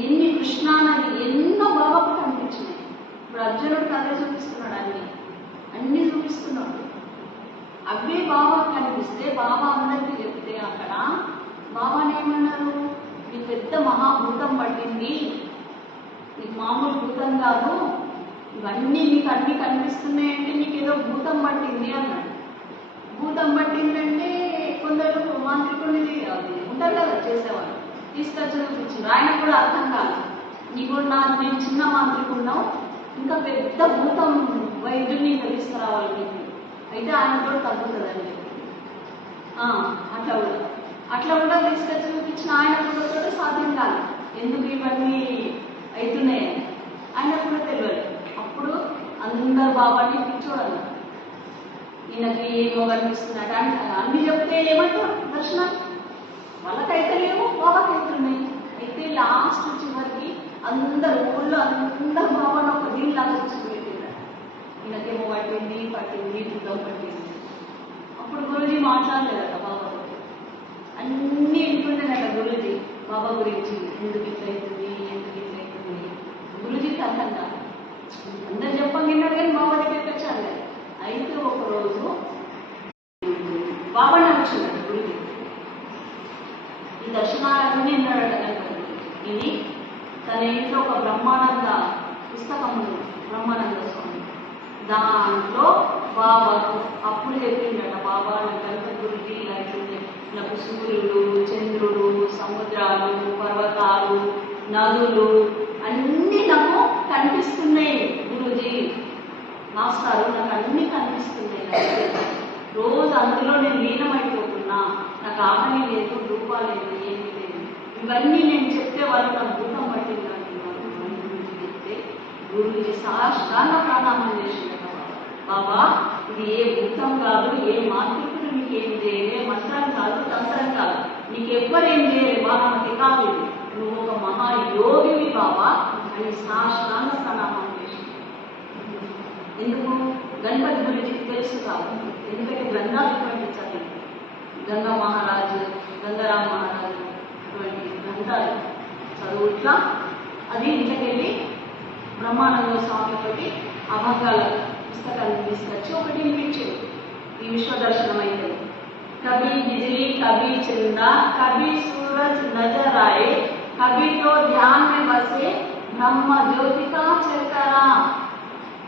ఎన్ని కృష్ణానది ఎన్నో బాబాకు కనిపించినాయి. ఇప్పుడు అర్జునుడికి అదే చూపిస్తున్నాడు, అన్ని చూపిస్తున్నాడు. అవే బాబా కనిపిస్తే బాబా అందరికీ చెప్తే అక్కడ బాబాని ఏమన్నారు, నీకు పెద్ద మహాభూతం పట్టింది, నీకు మామూలు భూతం కాదు, ఇవన్నీ నీకు అన్ని కనిపిస్తున్నాయంటే నీకు ఏదో భూతం పట్టింది అన్నాడు. భూతం పట్టిందంటే కొందరు మాంత్రికుడిని ఉంటారు కదా చేసేవాళ్ళు, తీసుకొచ్చి చూపించారు. ఆయనకు కూడా అర్థం కాదు, నీకు నేను చిన్న మాంత్రికున్నావు, ఇంకా పెద్ద భూతం వైద్యుడిని ఇంకా తీసుకురావాలి నీకు, అయితే ఆయన కూడా తగ్గుతుందని చెప్పి అట్లా కూడా తీసుకొచ్చి చూపించిన ఆయన కూడా సాధ్యం కాదు, ఎందుకు ఇవన్నీ అవుతున్నాయి ఆయనకు కూడా తెలియదు. అప్పుడు అందరు బాబాని పిచ్చోడన్నారు, ఈయనకి ఏమో కనిపిస్తున్నాడు అన్ని చెప్తే ఏమంటారు దర్శనం వాళ్ళకైతే లేవు బాబాకి అవుతున్నాయి. అయితే లాస్ట్ చివరికి అందరు ఊళ్ళో అందరు బాబాను ఒక దీనిలాగా చూపెట్టినారు, ఈయనకేమో పట్టింది భూతం పట్టింది. అప్పుడు గురూజీ మాట్లాడలేదట బాబాతో, అన్నీ వింటుండేనట గురూజీ బాబా గురించి, ఎందుకు ఇట్లయితుంది గురూజీకి అర్థం కాదు. అందరు చెప్పండి విన్నాడు కానీ బాబా దగ్గరికి వచ్చారు. అయితే ఒకరోజు బాబాని వచ్చిందట గురుజీ, ఈ దర్శనాలన్నీ విన్నాడట గణపతి. ఇది తన ఇంట్లో ఒక బ్రహ్మానంద పుస్తకం ఉంది, బ్రహ్మానంద స్వామి, దాంట్లో బాబాకు అప్పుడు చెప్పిండట, బాబా గణపతి గురించి ఇలా అవుతుంది, నాకు సూర్యుడు చంద్రుడు సముద్రాలు పర్వతాలు నదులు అన్నీ నాకు కనిపిస్తున్నాయి గురూజీ, మాస్టారు నాకు అన్నీ కనిపిస్తున్నాయి, రోజు అందులో నేను లీనమైపోతున్నా, నాకు ఆకలి లేదు రూపా లేదు ఏమీ లేదు, ఇవన్నీ నేను చెప్తే వాళ్ళు నాకు భూతం పట్టింది అంటున్నారు. గురించి చెప్తే గురువుకి సాష్టాంగ ప్రణామం చేసిందట, బాబా ఇది ఏ భూతం కాదు, ఏ మాతృకుడు నీకు ఏం చేయలే, మంత్రం కాదు తంత్రం కాదు, నీకు ఎవ్వరేం చేయలే బాబా, నాకు కాదు, నువ్వు ఒక మహాయోగివి బాబా అని సాష్టాంగ ప్రణామం చేసింది. ఎందుకు గణపతి గురించి తెలుసు కాదు, ఎందుకంటే గ్రంథాలు ఇటువంటి చదివి గంగా మహారాజు గంగారాం మహారాజు ఇటువంటి గ్రంథాలు చదువు ఇట్లా అది ఇంట్లోకెళ్ళి బ్రహ్మానంద స్వామితోటి అభంగాల పుస్తకాన్ని తీసుకొచ్చి ఒకటి వినిపించేది. ఈ విశ్వదర్శనం అయితే కభీ బిజిలీ కభీ చందా కభీ సూరజ్ నజర్ ఆయే కభీ తో ధ్యాన్ మే బసే బ్రహ్మ జ్యోతికా చరితారా